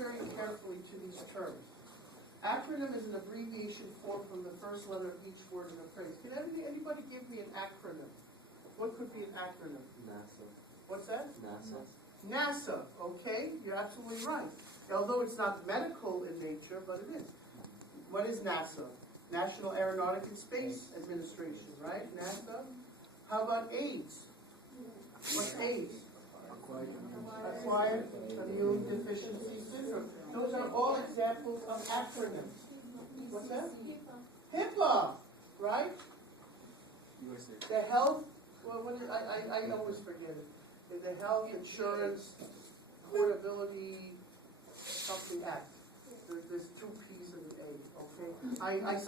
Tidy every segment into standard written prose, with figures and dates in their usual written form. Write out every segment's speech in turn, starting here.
very carefully to these terms. Acronym is an abbreviation formed from the first letter of each word in a phrase. Can anybody give me an acronym? What could be an acronym? NASA. What's that? NASA. NASA, okay, you're absolutely right. Although it's not medical in nature, but it is. What is NASA? National Aeronautic and Space Administration, right? NASA. How about AIDS? What's AIDS? Acquired Immune Deficiency Syndrome. Those are all examples of acronyms. What's that? HIPAA, right? USA. The health, well, what is, I always forget it. The Health Insurance Portability something Act. There's two P's and an A, okay? I just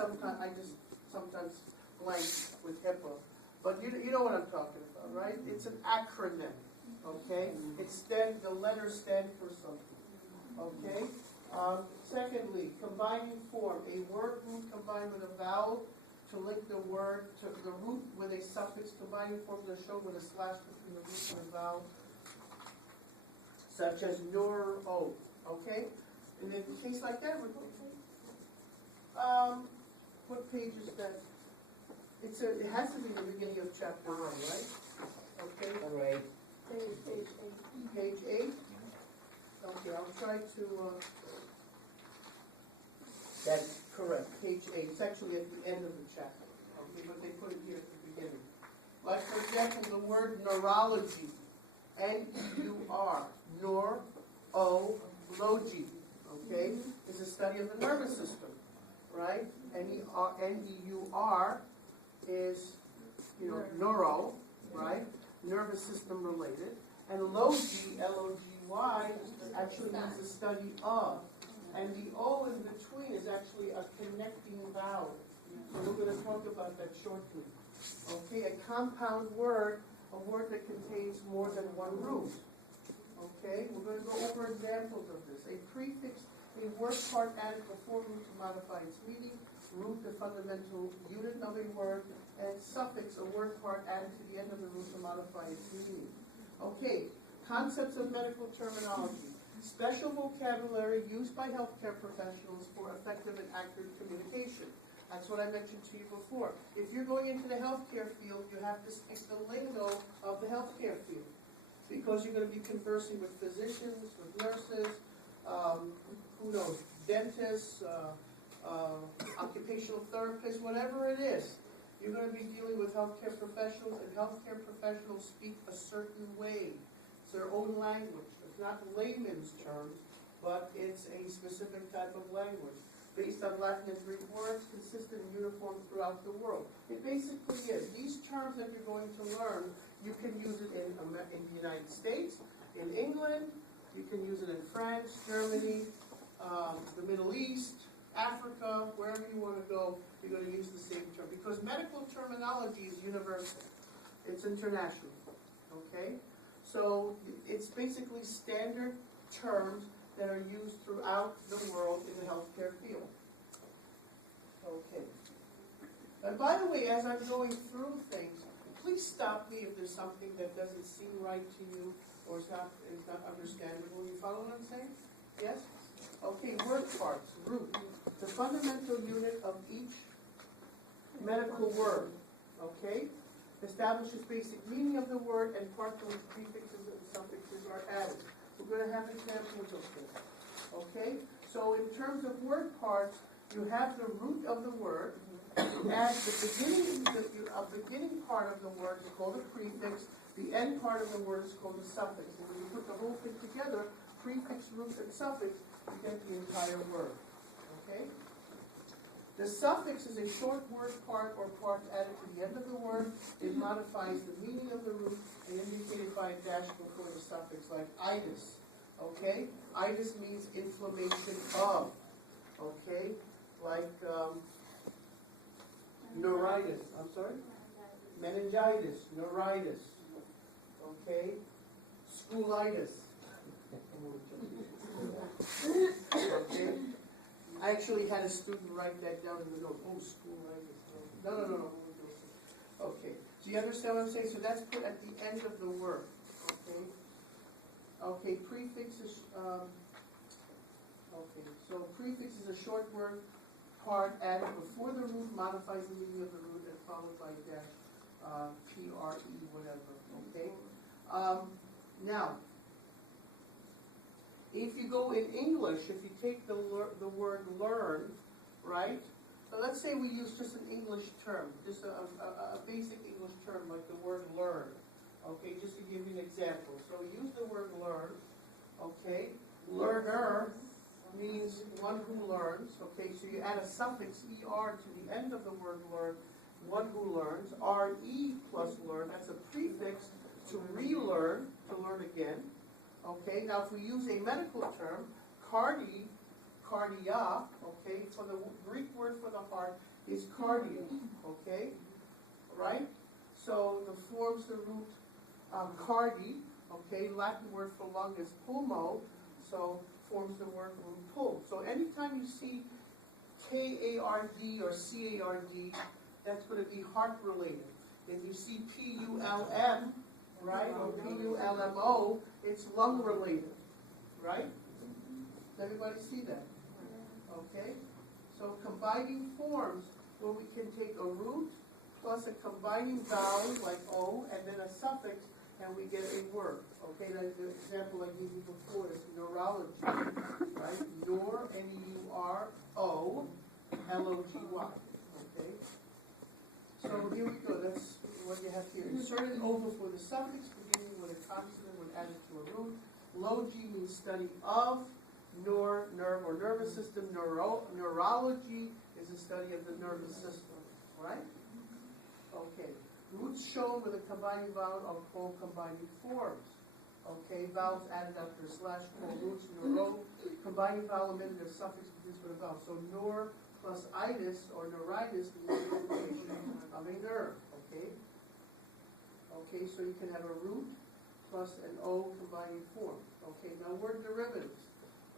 sometimes blank with HIPAA. But you know what I'm talking about, right? It's an acronym, okay? The letters stand for something, okay? Secondly, combining form. A word root combined with a vowel to link the word to the root with a suffix. Combining forms are shown with a slash between the root and the vowel, such as neuro, okay? And in a case like that, what page is that? It has to be the beginning of chapter 1, right? Okay. All right. Page 8. Page 8? Okay, I'll try to, that's correct, page 8. It's actually at the end of the chapter. Okay, but they put it here at the beginning. Like, for example, the word neurology. N-E-U-R. Neurology. Okay? Is a study of the nervous system. Right? N-E-U-R is, neuro, right? Nervous system related. And logy, L-O-G-Y, actually means the study of. And the O in between is actually a connecting vowel. So we're going to talk about that shortly. Okay, a compound word, a word that contains more than one root. Okay, we're going to go over examples of this. A prefix, a word part added before root to modify its meaning. Root, the fundamental unit of a word, and suffix, a word part added to the end of the root to modify its meaning. Okay, concepts of medical terminology. Special vocabulary used by healthcare professionals for effective and accurate communication. That's what I mentioned to you before. If you're going into the healthcare field, you have to speak the lingo of the healthcare field, because you're going to be conversing with physicians, with nurses, who knows, dentists, occupational therapists, whatever it is. You're going to be dealing with healthcare professionals, and healthcare professionals speak a certain way. It's their own language. It's not layman's terms, but it's a specific type of language based on Latin and Greek words, consistent and uniform throughout the world. It basically is. These terms that you're going to learn, you can use it in the United States, in England, you can use it in France, Germany, the Middle East, Africa, wherever you want to go, you're going to use the same term. Because medical terminology is universal. It's international. Okay? So it's basically standard terms that are used throughout the world in the healthcare field. Okay. And by the way, as I'm going through things, please stop me if there's something that doesn't seem right to you or is not understandable. You follow what I'm saying? Yes? Okay, word parts, root. The fundamental unit of each medical word. Okay? Establishes basic meaning of the word, and parts to which prefixes and suffixes are added. We're going to have examples of this. Okay? So in terms of word parts, you have the root of the word, and the beginning part of the word is called a prefix, the end part of the word is called a suffix. And when you put the whole thing together, prefix, root, and suffix, you get the entire word. Okay? The suffix is a short word part or parts added to the end of the word. It modifies the meaning of the root and indicated by a dash before the suffix, like itis. Okay? Itis means inflammation of. Okay? Like neuritis. I'm sorry? Meningitis, neuritis. Okay? Schoolitis. Okay? I actually had a student write that down in the note. Oh, schoolitis. No. Okay. Do you understand what I'm saying? So that's put at the end of the word. Okay? Okay, prefixes. Okay, so prefix is a short word part added before the root, modifies the meaning of the root, and followed by dash, P-R-E, whatever, okay? Now, if you go in English, if you take the word learn, right? So let's say we use just an English term, just a basic English term like the word learn, okay, just to give you an example. So use the word learn, okay? Learner means one who learns, okay? So you add a suffix er to the end of the word learn, one who learns. Re plus learn, that's a prefix to relearn, to learn again. Okay, now if we use a medical term, cardia, okay, for the Greek word for the heart is cardia, okay, right? So the forms the root cardi, okay, Latin word for lung is pulmo, so forms the word root pull. So anytime you see K-A-R-D or C-A-R-D, that's going to be heart related. If you see P-U-L-M, right, or P-U-L-M-O, it's lung related, right? Does everybody see that? Okay? So combining forms where we can take a root plus a combining vowel like O and then a suffix and we get a word. Okay, that's the example I gave you before is neurology, right? Nor, N-E-U-R-O-L-O-G-Y, okay? So here we go, that's what you have here. Inserted over for the suffix beginning with a consonant when added to a root. Logy means study of, nor, nerve or nervous system. Neurology is the study of the nervous system, right? Okay. Roots shown with a combining vowel are called combining forms. Okay, vowels added after a slash called roots. Neuro, combining vowel omitted if suffix begins with a vowel. So nor plus itis or neuritis means the information of a nerve. Okay. Okay, so you can have a root plus an O combining form. Okay, now word derivatives.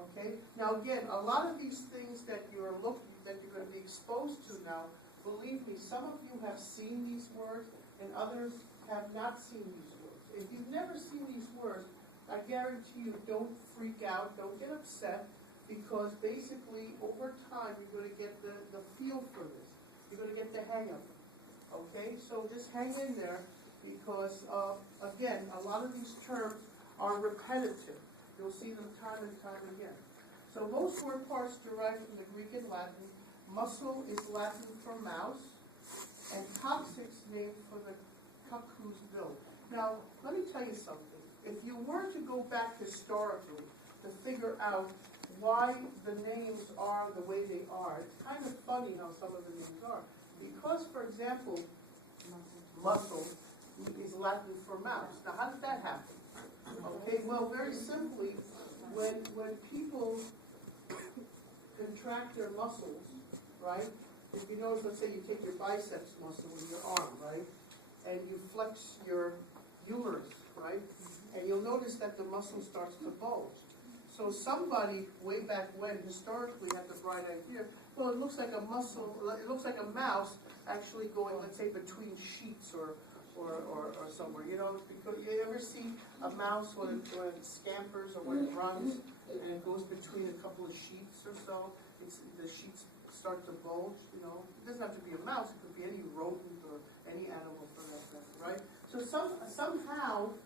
Okay, now again, a lot of these things that you're going to be exposed to now, believe me, some of you have seen these words and others have not seen these words. If you've never seen these words, I guarantee you don't freak out, don't get upset, because basically over time you're going to get the feel for this. You're going to get the hang of it. Okay, so just hang in there because, again, a lot of these terms are repetitive. You'll see them time and time again. So most word parts derived from the Greek and Latin. Muscle is Latin for mouse, and coccyx named for the cuckoo's bill. Now, let me tell you something. If you were to go back historically to figure out why the names are the way they are, it's kind of funny how some of the names are. Because, for example, muscle is Latin for mouse. Now, how did that happen? Okay, well, very simply, when people contract their muscles, right? If you notice, let's say you take your biceps muscle in your arm, right? And you flex your humerus, right? And you'll notice that the muscle starts to bulge. So somebody way back when historically had the bright idea, well, it looks like a muscle, it looks like a mouse actually going, let's say, between sheets or somewhere. You know, because you ever see a mouse when it scampers or when it runs and it goes between a couple of sheets or so, the sheets start to bulge, you know. It doesn't have to be a mouse, it could be any rodent or any animal for that matter, right? So somehow